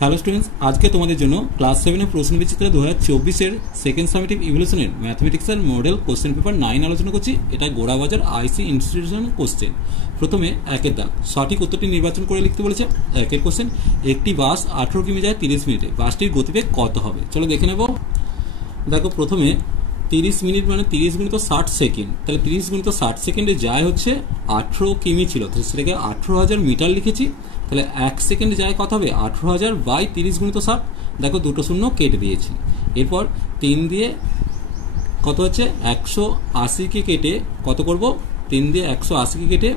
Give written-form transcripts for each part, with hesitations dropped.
Hello students, আজকে তোমাদের জন্য ক্লাস 7 প্রশ্ন বিচিত্রা 2024 সেকেন্ড সামেটিভ ইভলিউশনের ম্যাথমেটিক্সের মডেল কোশ্চেন পেপার 9 আলোচনা করছি। এটা গোড়াবাজার আইসি ইনস্টিটিউশন কোশ্চেন। প্রথমে একের দাগ, সঠিক উত্তরটি নির্বাচন করে লিখতে বলেছে। একের কোশ্চেন, একটি বাস 18 কিমি যায় 30 মিনিটে, বাসটির গতিবেগ কত হবে? চলো দেখে নেব। দেখো, প্রথমে 30 মিনিট মানে 30 গুণিত 60 সেকেন্ড, তাহলে 30 গুণিত 60 সেকেন্ডে যায় হচ্ছে 18 কিমি ছিল, তাহলে সেটাকে 18,000 মিটার লিখেছি। তাহলে 1 সেকেন্ডে যায় কত হবে? 18,000 বাই 30 গুণিত 60। দেখো দুটো শূন্য কেটে দিয়েছি। এরপর 3 দিয়ে কত হচ্ছে 180কে কেটে কত করব? 3 দিয়ে 180কে কেটে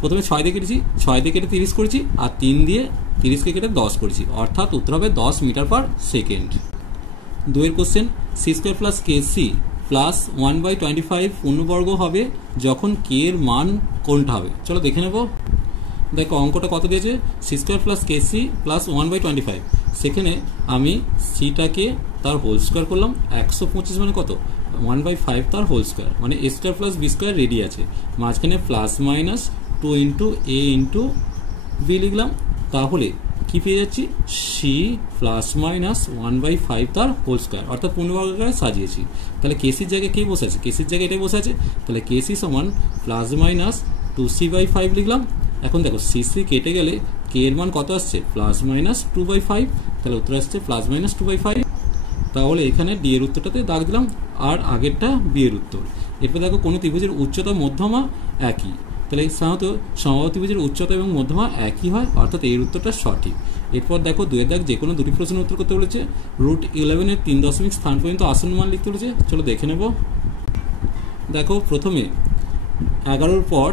প্রথমে 6 দিয়ে কেটেছি, 6 দিয়ে কেটে 30 করেছি, আর 3 দিয়ে 30কে কেটে 10 করেছি, অর্থাৎ উত্তর হবে 10 মিটার পার সেকেন্ড। দুয়ের question, C square plus K C plus 1/25 পূর্ণবর্গ হবে যখন কে এর মান কোনটা হবে? চলো দেখে নেব। দেখো অঙ্কটা কত দিয়েছে, C square plus K C plus 1/25। সেখানে আমি সিটাকে তার হোল স্কোয়ার করলাম, 125 মানে কত? 1/5 তার হোল স্কোয়ার, মানে a square plus b square ready আছে, মাঝখানে plus minus 2 into a into b লিখলাম। তাহলে কি পেয়ে যাচ্ছি? সি প্লাস মাইনাস 1/5 তার হোল স্কোয়ার, অর্থাৎ পূর্ণবর্গাকারে সাজিয়েছি। তাহলে কেসির জায়গায় কে বসে আছে? কেসির জায়গায় এটাই বসে আছে। তাহলে কেসি সমান প্লাস মাইনাস 2c/5 লিখলাম। এখন দেখো সিসি কেটে গেলে কে এর মান কত আসছে? Plus minus 2/5। তাহলে উত্তর আসছে প্লাস মাইনাস 2/5। তাহলে এখানে ডি এর উত্তরটাতে দাগ দিলাম, আর আগেরটা বি এর উত্তর। এরপর দেখো কোনো ত্রিভুজের উচ্চতা মধ্যমা একই, তাহলে সাধারণত সমবাহু ত্রিভুজের উচ্চতা এবং মধ্যমা একই হয়, অর্থাৎ এর উত্তরটা সঠিক। এরপর দেখো দুয়ের দাগ, যে কোনো দুটি প্রশ্নের উত্তর করতে বলেছে। √11 এর 3 দশমিক স্থান পর্যন্ত আসন্ন মান লিখতে বলেছে। চলো দেখে নেব। দেখো প্রথমে 11-র পর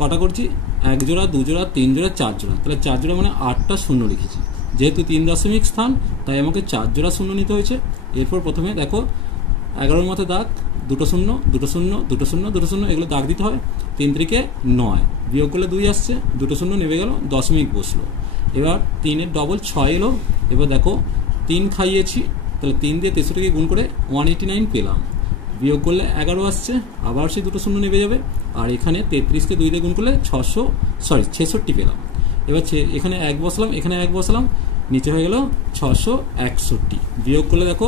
কটা করছি? 1 জোড়া, 2 জোড়া, 3 জোড়া, 4 জোড়া। তাহলে 4 জোড়া মানে 8টা শূন্য লিখেছি। যেহেতু 3 দশমিক স্থান, তাই আমাকে 4 জোড়া শূন্য নিতে হয়েছে। এরপর প্রথমে দেখো 11-র মধ্যে দাগ, দুটো শূন্য, দুটো শূন্য, দুটো শূন্য, দুটো শূন্য, এগুলো দাগ দিতে হয়। 3 3-কে 9, বিয়োগ করলে 2 আসছে, দুটো শূন্য নেমে গেল, দশমিক বসলো। এবার 3-এর ডবল 6 এলো। এবার দেখো 3 খাইয়েছি, তাহলে 3 দিয়ে 63কে গুণ করে 189 পেলাম। বিয়োগ করলে 11 আসছে, আবার সেই দুটো শূন্য নেমে যাবে। আর এখানে 33কে 2 দিয়ে গুণ করলে 66 পেলাম। এবার এখানে 1 বসালাম, এখানে 1 বসালাম, নিচে হয়ে গেল 661। বিয়োগ করলে দেখো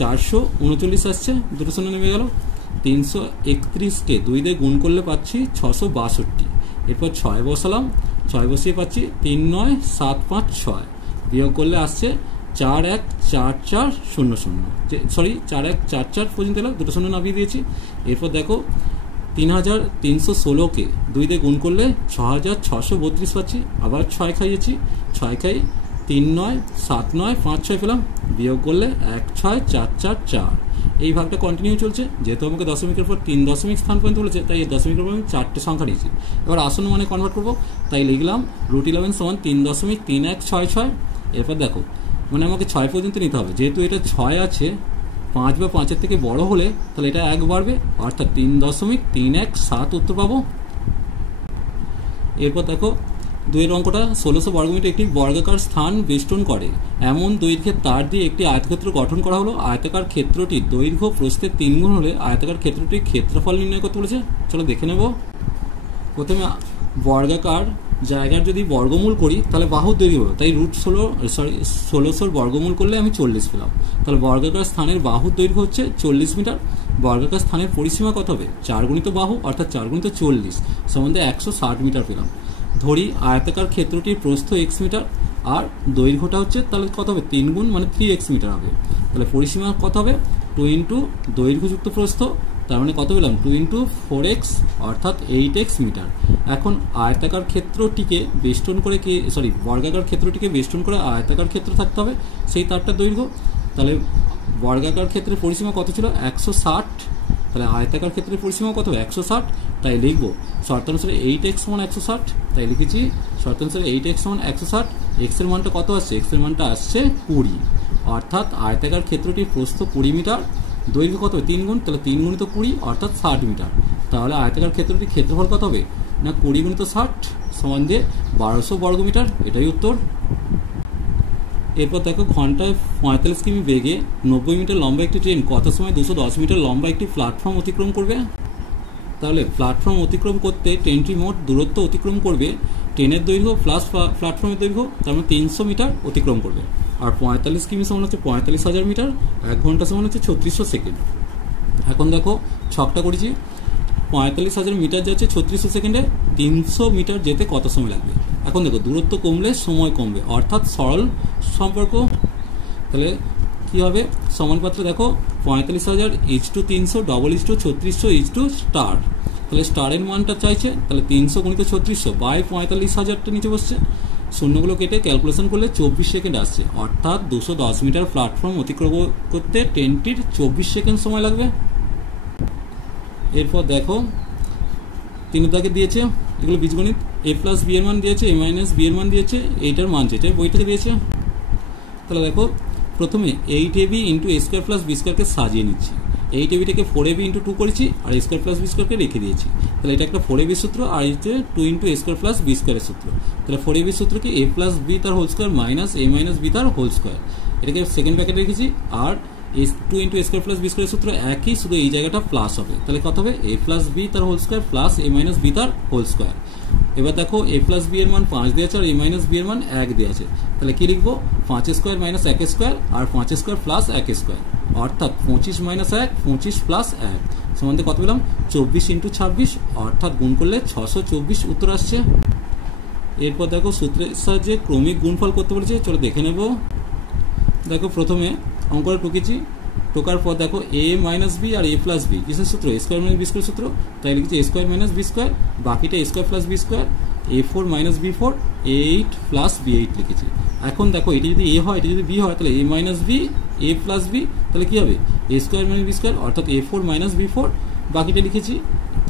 439 আসছে, দুটো শূন্য নেমে গেল। 331কে 2 দিয়ে গুণ করলে পাচ্ছি 662। এরপর 6 বসালাম, 6 বসিয়ে পাচ্ছি 39756। বিয়োগ করলে আসছে 414400, সরি 4144 পর্যন্ত এলো, দুটো শূন্য নামিয়ে দিয়েছি। এরপর দেখো 3316কে 2 দিয়ে গুণ করলে 6632 পাচ্ছি, আবার 6 খাইয়েছি, 6 খাই 397956 পেলাম। বিয়োগ করলে 16444। এই ভাগটা কন্টিনিউ চলছে। যেহেতু আমাকে দশমিকের পর 3 দশমিক স্থান পর্যন্ত বলেছে, তাই এই দশমিকের পর আমি 4টে সংখ্যা নিয়েছি। এবার আসন্ন মানে কনভার্ট করবো, তাই লিখলাম √11 সমান 3.3166। এরপর দেখো মানে আমাকে 6 পর্যন্ত নিতে হবে। যেহেতু এটা 6 আছে, 5 বা 5-এর থেকে বড় হলে তাহলে এটা 1 বাড়বে, অর্থাৎ 3.317 উত্তর পাবো। এরপর দেখো 2-এর অঙ্কটা, 1600 বর্গমিটার একটি বর্গাকার স্থান বেষ্টন করে এমন দৈর্ঘ্যের তার দিয়ে একটি আয়তক্ষেত্র গঠন করা হলো। আয়তাকার ক্ষেত্রটির দৈর্ঘ্য প্রস্থের 3 গুণ হলে আয়তাকার ক্ষেত্রটির ক্ষেত্রফল নির্ণয় করতে বলেছে। চলো দেখে নেব। প্রথমে বর্গাকার জায়গার যদি বর্গমূল করি তাহলে বাহুর দৈর্ঘ্য হবে, তাই √16 বর্গমূল করলে আমি 40 পেলাম। তাহলে বর্গাকার স্থানের বাহুর দৈর্ঘ্য হচ্ছে 40 মিটার। বর্গাকার স্থানের পরিসীমা কত হবে? 4 গুণিত বাহু, অর্থাৎ 4 গুণিত 40 সমান 160 মিটার পেলাম। ধরি আয়তাকার ক্ষেত্রটির প্রস্থ x মিটার, আর দৈর্ঘ্যটা হচ্ছে তাহলে কত হবে? 3 গুণ মানে 3x মিটার হবে। তাহলে পরিসীমা কত হবে? 2 ইন্টু দৈর্ঘ্যযুক্ত প্রস্থ, তার মানে কত পেলাম? 2 ইন্টু 4x, অর্থাৎ 8x মিটার। এখন আয়তাকার ক্ষেত্রটিকে বেষ্টন করে বর্গাকার ক্ষেত্রটিকে বেষ্টন করে আয়তাকার ক্ষেত্র থাকতে হবে, সেই তারটার দৈর্ঘ্য। তাহলে বর্গাকার ক্ষেত্রের পরিসীমা কত ছিল? 160। তাহলে আয়তাকার ক্ষেত্রের পরিসীমা কত হবে? 160। তাই লিখবো শর্তানুসারে 8x সমান 160, তাই লিখেছি শর্তানুসারে 8x সমান 160। x এর মানটা কত আসছে? x এর মানটা আসছে 20, অর্থাৎ আয়তাকার ক্ষেত্রটির প্রস্থ 20 মিটার, দৈর্ঘ্য কত হবে? 3 গুণ, তাহলে 3 গুণিত 20 অর্থাৎ 60 মিটার। তাহলে আয়তাকার ক্ষেত্রটির ক্ষেত্রফল কত হবে? না 20 গুণিত 60 সমান 1200 বর্গমিটার। এটাই উত্তর। এরপর দেখো ঘন্টায় 45 কিমি বেগে 90 মিটার লম্বা একটি ট্রেন কত সময় 210 মিটার লম্বা একটি প্ল্যাটফর্ম অতিক্রম করবে? তাহলে প্ল্যাটফর্ম অতিক্রম করতে ট্রেনটি মোট দূরত্ব অতিক্রম করবে ট্রেনের দৈর্ঘ্য প্লাস প্ল্যাটফর্মের দৈর্ঘ্য, তার মানে 300 মিটার অতিক্রম করবে। আর 45 কিমি সমান হচ্ছে 45,000 মিটার, 1 ঘন্টা সমান হচ্ছে 3600 সেকেন্ড। এখন দেখো ছকটা করেছি, 45,000 মিটার যাচ্ছে 3600 সেকেন্ডে, 300 মিটার যেতে কত সময় লাগবে। এখন দেখো দূরত্ব কমলে সময় কমবে, অর্থাৎ সরল সম্পর্ক। তাহলে কী হবে, সমানুপাত্র দেখো 45,000 = 300 ডবল = 3600 = স্টার। তাহলে স্টারের মানটা চাইছে, তাহলে 300 × 3600 বাই 45,000টা নিচে বসছে, শূন্যগুলো কেটে ক্যালকুলেশন করলে 24 সেকেন্ড আসছে, অর্থাৎ 210 মিটার প্ল্যাটফর্ম অতিক্রম করতে ট্রেনটির 24 সেকেন্ড সময় লাগবে। এরপর দেখো 3 দাগে দিয়েছে, এগুলো বীজগণিত, a প্লাস বি এর মান দিয়েছে, a মাইনাস বি এর মান দিয়েছে, এইটার মান যেটা বইটাকে দিয়েছে। তাহলে দেখো প্রথমে 8ab × a² + b² সাজিয়ে নিচ্ছি। 8abটাকে 4ab × 2 করেছি, আর a² + b² রেখে দিয়েছি। তাহলে এটা একটা 4ab সূত্র, আর এটা 2 × a² + b² এর সূত্র। তাহলে 4ab সূত্রকে a + b তার whole square minus a - b তার হোল স্কয়ার, এটাকে সেকেন্ড ব্র্যাকেটে রেখেছি। আর 2 × a² + b² সূত্র একই, শুধু এই জায়গাটা প্লাস হবে। তাহলে কত হবে, a + b তার whole square plus a - b তার হোল স্কয়ার। এবার দেখো a + b এর মান 5 দেওয়া আছে, আর a - b এর মান 1 দেওয়া আছে। তাহলে কি লিখবো, 5² - 1² আর 5² + 1², অর্থাৎ 25 - 1 25 + 1 সমান কত পেলাম, 24 × 26, অর্থাৎ গুণ করলে 624 উত্তর আসছে। এরপর দেখো সূত্রের সাহায্যে ক্রমিক গুণফল করতে বলেছে, চলো দেখে নেব। দেখো প্রথমে অঙ্কটা টুকেছি, টোকার পর দেখো a - b R a + b কিসের সূত্র, a² - b² সূত্র, তাই লিখেছি a² - b², বাকিটা a² + b², a4 - b4, a8 + b8 লিখেছি। এখন দেখো এটা যদি a হয়, এটা যদি b হয়, তাহলে a - b a + b, তাহলে কি হবে, a² - b², অর্থাৎ a4 - b4, বাকিটা লিখেছি।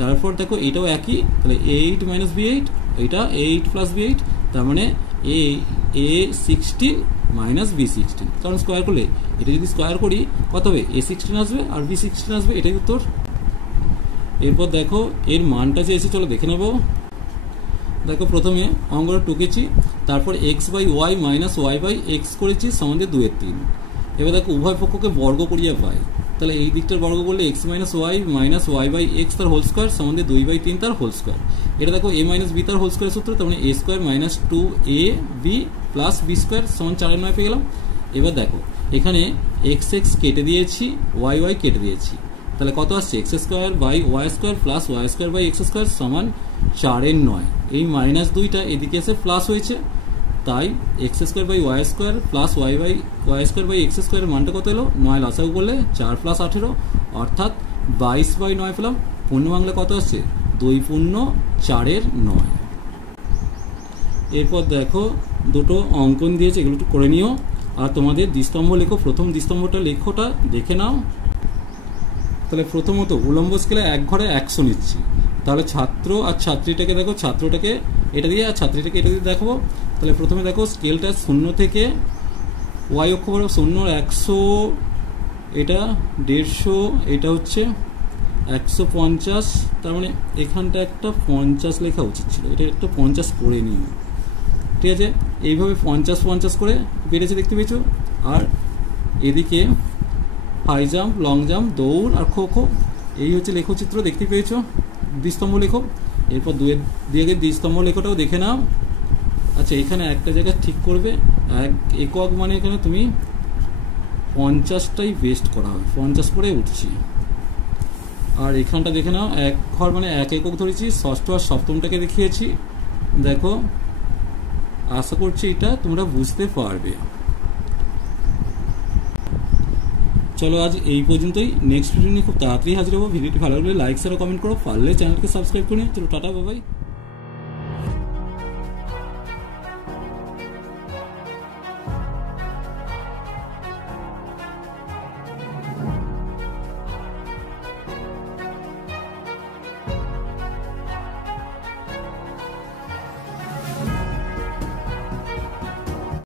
তারপর দেখো এটাও একই, তাহলে a8 - b8, এটা a8 + b8, তার মানে a16 - b16, কারণ স্কোয়ার করলে, এটা যদি স্কোয়ার করি কত হবে, a16 আসবে আর b16 আসবে, এটাই উত্তর। এরপর দেখো এর মানটা যে এসে, চলো দেখে নেব। দেখো প্রথমে অঙ্কটা টুকেছি, তারপর x/y - y/x করেছি সমান 2/3। এবার দেখো উভয় পক্ষকে বর্গ করিয়া পাই, তাহলে এই দিকটার বর্গ করলে x - y - y/x তার হোল স্কয়ার সমান 2/3 তার হোল স্কয়ার। এটা দেখো a - b তার হোল স্কয়ার সূত্র, তার মানে a² - 2ab + b² সমান 4 9 পেয়ে গেলাম। এবার দেখো এখানে x কেটে দিয়েছি, y কেটে দিয়েছি, তাহলে কত আসছে, x² / y² + y² / x² সমান 4 9। এই -2টা এদিকে এসে প্লাস হয়েছে, তাই x² / y² + y² / x² এর মানটা কত এলো, 9 লসাগু করলে 4 + 18, অর্থাৎ 22/9 পেলাম। পূর্ণ বাংলা কত আসছে, 2 × 4 = 9। এরপর দেখো দুটো অঙ্কন দিয়েছে, এগুলো একটু করে নিও। আর তোমাদের দ্বিস্তম্ভ লেখো, প্রথম দ্বিস্তম্ভটা লেখোটা দেখে নাও। তাহলে প্রথমত উলম্ব স্কেলে এক ঘরে 100 নিচ্ছি, তাহলে ছাত্র আর ছাত্রীটাকে দেখো, ছাত্রটাকে এটা দিয়ে আর ছাত্রীটাকে এটা দিয়ে দেখাবো। তাহলে প্রথমে দেখো স্কেলটা 0 থেকে y অক্ষ বরাবর 0 100, এটা 150, এটা হচ্ছে 150, তার মানে এখানটা একটা 50 লেখা উচিত ছিল, এটা একটা 50 করে নিও, ঠিক আছে। এইভাবে 50 50 করে বেড়েছে দেখতে পেয়েছো। আর এদিকে হাই জাম্প, লং জাম্প, দৌড় আর খো খো, এই হচ্ছে লেখচিত্র দেখতে পেয়েছো, দ্বিস্তম্ভ লেখো। এরপর দিয়ে দ্বিস্তম্ভ লেখোটাও দেখে নাও। আচ্ছা এখানে একটা জায়গা ঠিক করবে, একক মানে এখানে তুমি 50টাই বেস্ট করা হবে, 50 করে উঠছি। আর এখানটা দেখে নাও, এক ঘর মানে 1 একক ধরেছি, ষষ্ঠ আর সপ্তমটাকে দেখিয়েছি। দেখো আশা করছি এটা তোমরা বুঝতে পারবে। চলো আজ এই পর্যন্তই, নেক্সট ভিডিও নিয়ে খুব তাড়াতাড়ি হাজির হবো। ভিডিওটি ভালো লাগলে লাইক শেয়ার কমেন্ট করো, পারলে চ্যানেলকে সাবস্ক্রাইব করে নিও। চলো টাটা, বাই বাই।